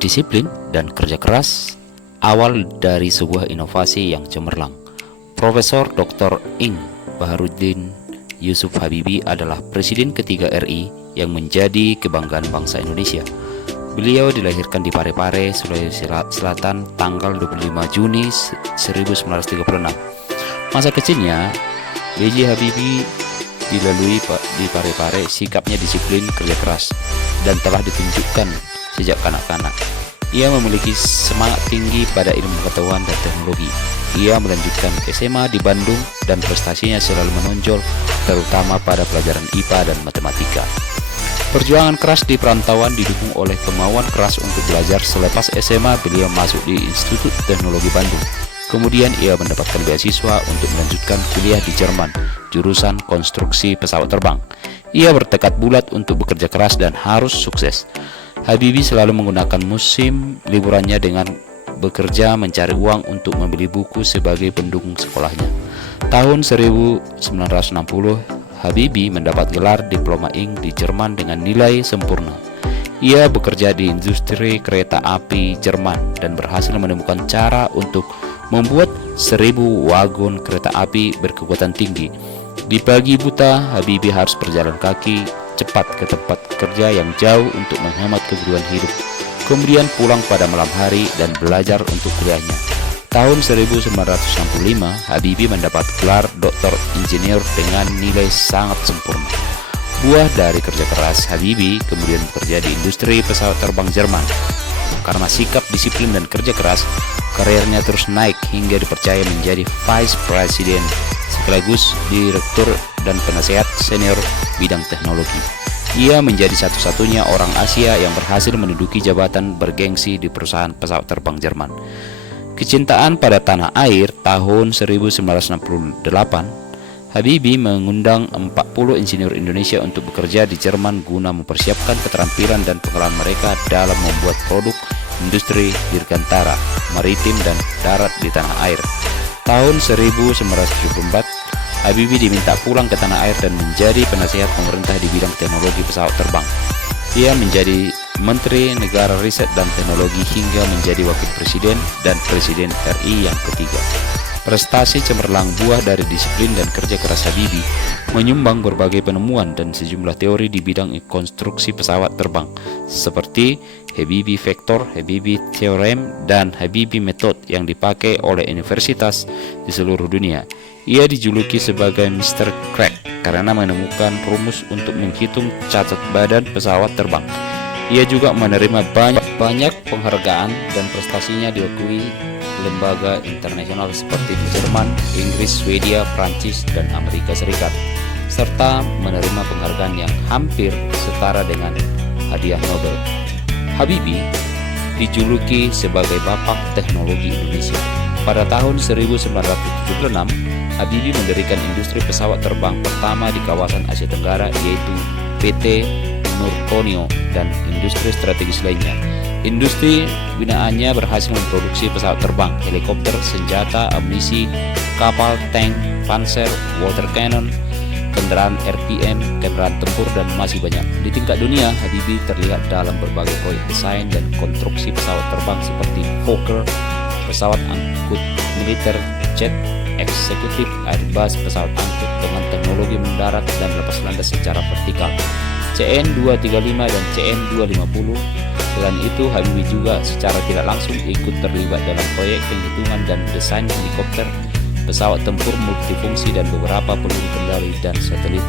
Disiplin dan kerja keras awal dari sebuah inovasi yang cemerlang. Profesor Dr. Ing Baharudin Yusuf Habibie adalah Presiden ketiga RI yang menjadi kebanggaan bangsa Indonesia. Beliau dilahirkan di Parepare, Sulawesi Selatan tanggal 25 Juni 1936. Masa kecilnya, B.J. Habibie dilalui di Parepare. Sikapnya disiplin, kerja keras, dan telah ditunjukkan sejak kanak-kanak. Ia memiliki semangat tinggi pada ilmu pengetahuan dan teknologi. Ia melanjutkan SMA di Bandung dan prestasinya selalu menonjol, terutama pada pelajaran IPA dan matematika. Perjuangan keras di perantauan didukung oleh kemauan keras untuk belajar. Selepas SMA, beliau masuk di Institut Teknologi Bandung. Kemudian ia mendapatkan beasiswa untuk melanjutkan kuliah di Jerman, jurusan konstruksi pesawat terbang. Ia bertekad bulat untuk bekerja keras dan harus sukses. Habibie selalu menggunakan musim liburannya dengan bekerja mencari uang untuk membeli buku sebagai pendukung sekolahnya. Tahun 1960, Habibie mendapat gelar Diploma Ing di Jerman dengan nilai sempurna. Ia bekerja di industri kereta api Jerman dan berhasil menemukan cara untuk membuat 1000 wagon kereta api berkekuatan tinggi. Di pagi buta, Habibie harus berjalan kaki cepat ke tempat kerja yang jauh untuk menghemat kebutuhan hidup. Kemudian pulang pada malam hari dan belajar untuk kuliahnya. Tahun 1965, Habibie mendapat gelar Doktor Insinyur dengan nilai sangat sempurna. Buah dari kerja keras Habibie kemudian bekerja di industri pesawat terbang Jerman. Karena sikap disiplin dan kerja keras, karirnya terus naik hingga dipercaya menjadi Vice President sekaligus Direktur dan Penasehat Senior bidang teknologi. Ia menjadi satu-satunya orang Asia yang berhasil menduduki jabatan bergengsi di perusahaan pesawat terbang Jerman. Kecintaan pada tanah air. Tahun 1968, Habibie mengundang 40 insinyur Indonesia untuk bekerja di Jerman guna mempersiapkan keterampilan dan pengalaman mereka dalam membuat produk industri dirgantara, maritim, dan darat di tanah air. Tahun 1974, Habibie diminta pulang ke tanah air dan menjadi penasihat pemerintah di bidang teknologi pesawat terbang. Ia menjadi Menteri Negara Riset dan Teknologi hingga menjadi Wakil Presiden dan Presiden RI yang ketiga. Prestasi cemerlang buah dari disiplin dan kerja keras Habibie menyumbang berbagai penemuan dan sejumlah teori di bidang konstruksi pesawat terbang seperti Habibie Vector, Habibie Theorem, dan Habibie Method yang dipakai oleh universitas di seluruh dunia. Ia dijuluki sebagai Mr. Crack karena menemukan rumus untuk menghitung cacat badan pesawat terbang. Ia juga menerima banyak penghargaan dan prestasinya diakui lembaga internasional seperti di Jerman, Inggris, Swedia, Prancis, dan Amerika Serikat, serta menerima penghargaan yang hampir setara dengan hadiah Nobel. Habibie dijuluki sebagai Bapak Teknologi Indonesia. Pada tahun 1976, Habibie mendirikan industri pesawat terbang pertama di kawasan Asia Tenggara, yaitu PT Nurtonio dan industri strategis lainnya. Industri binaannya berhasil memproduksi pesawat terbang, helikopter, senjata, amunisi, kapal, tank, panser, water cannon, kendaraan RPM, kendaraan tempur, dan masih banyak. Di tingkat dunia, Habibie terlihat dalam berbagai proyek desain dan konstruksi pesawat terbang seperti Fokker, pesawat angkut militer, jet eksekutif, Airbus, pesawat angkut dengan teknologi mendarat dan lepas landas secara vertikal, CN-235 dan CN-250. Selain itu, Habibie juga secara tidak langsung ikut terlibat dalam proyek penghitungan dan desain helikopter, pesawat tempur multifungsi, dan beberapa peluru kendali dan satelit.